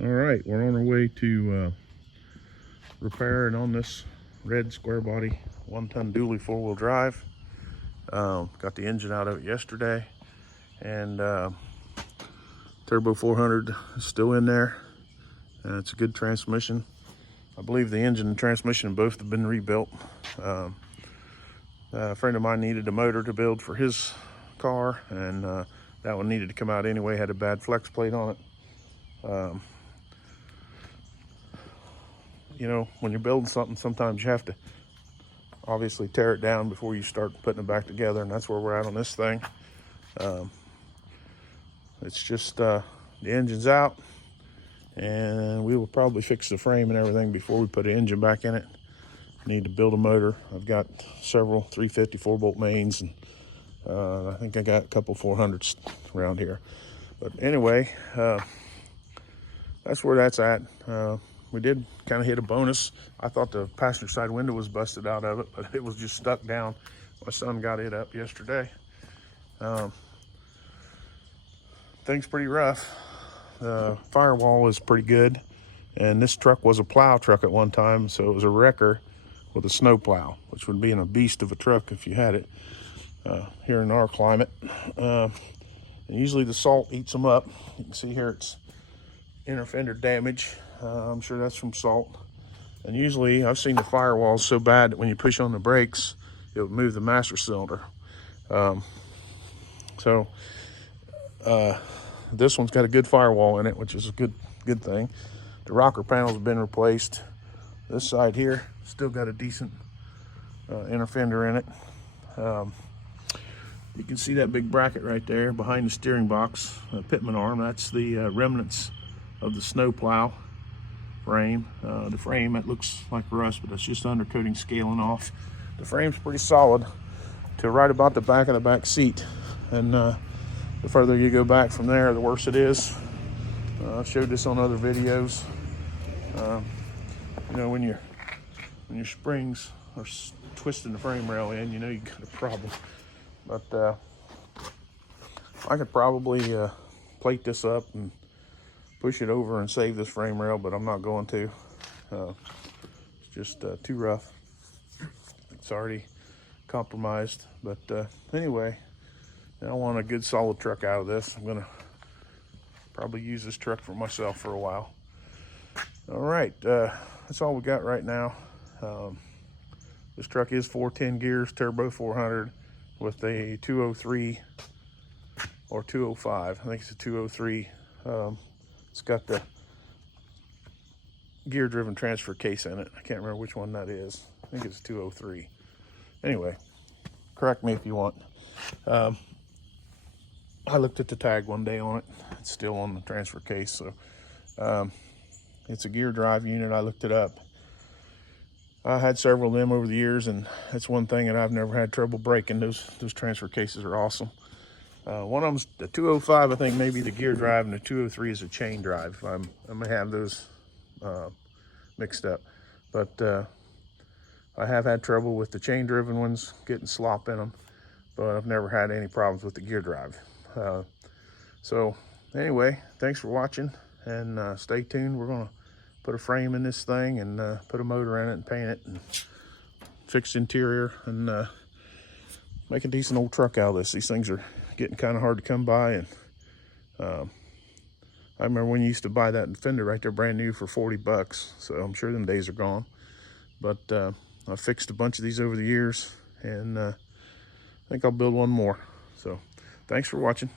All right, we're on our way to repairing on this red square body 1-ton dually 4-wheel drive. Got the engine out of it yesterday, and turbo 400 is still in there, and it's a good transmission. I believe the engine and transmission both have been rebuilt. A friend of mine needed a motor to build for his car, and that one needed to come out anyway, had a bad flex plate on it. You know, when you're building something, sometimes you have to obviously tear it down before you start putting it back together, and that's where we're at on this thing. It's just the engine's out, and we will probably fix the frame and everything before we put an engine back in it. Need to build a motor. I've got several 350 4-bolt mains, and I think I got a couple 400s around here. But anyway, that's where that's at. We did kind of hit a bonus. I thought the passenger side window was busted out of it, but it was just stuck down. My son got it up yesterday. Things pretty rough. The firewall is pretty good, and this truck was a plow truck at one time, so it was a wrecker with a snow plow, which would be a beast of a truck if you had it here in our climate. And usually the salt eats them up. You can see here it's inner fender damage. I'm sure that's from salt. And usually I've seen the firewalls so bad that when you push on the brakes, it would move the master cylinder. This one's got a good firewall in it, which is a good thing. The rocker panels have been replaced. This side here still got a decent inner fender in it. You can see that big bracket right there behind the steering box, pitman arm. That's the remnants of the snow plow frame. The frame, it looks like rust, but it's just undercoating scaling off. The frame's pretty solid to right about the back of the back seat, and the further you go back from there, the worse it is. I've showed this on other videos. You know, when your springs are twisting the frame rail in, you know you got a problem. But I could probably plate this up and push it over and save this frame rail, but I'm not going to. It's just too rough. It's already compromised. But anyway, I want a good solid truck out of this. I'm gonna probably use this truck for myself for a while. All right, that's all we got right now. This truck is 410 gears, turbo 400 with a 203 or 205. I think it's a 203. It's got the gear driven transfer case in it. I can't remember which one that is. I think it's 203. Anyway, correct me if you want. I looked at the tag one day on it. It's still on the transfer case. So it's a gear drive unit. I looked it up. I had several of them over the years, and that's one thing that I've never had trouble breaking. Those transfer cases are awesome. One of them's the 205, I think maybe the gear drive, and the 203 is a chain drive. I may have those mixed up. But I have had trouble with the chain driven ones getting slop in them, but I've never had any problems with the gear drive. So anyway, thanks for watching, and stay tuned. We're gonna put a frame in this thing and put a motor in it and paint it and fix the interior and make a decent old truck out of this. These things are getting kind of hard to come by, and I remember when you used to buy that Fender right there brand new for 40 bucks, so I'm sure them days are gone. But I've fixed a bunch of these over the years, and I think I'll build one more. So thanks for watching.